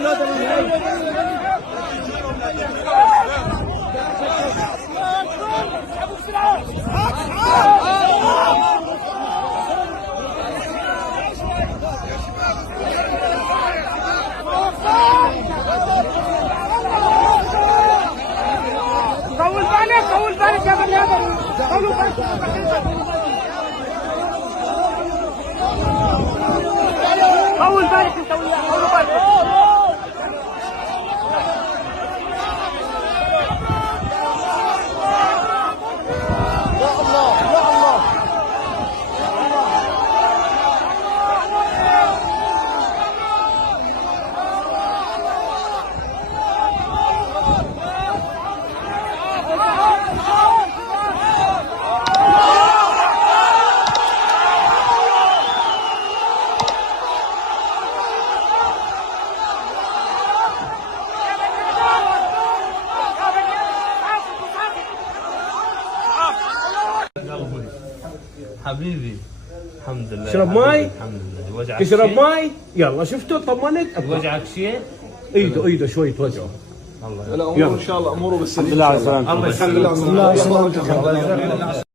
طول بالك يا بني ادم، طول بالك. طول بالك انت وياه، طول بالك. حبيبي الحمد لله. اشرب ماي. الحمد لله. وجعك تشرب شيء؟ ماي؟ يلا شفته طمنت. وجعك شيء؟ ايده شوي توجعه. الله الامور ان شاء الله اموره بالسلامه. الحمد لله على سلامتك. الله يسلمك. الحمد لله على سلامتك.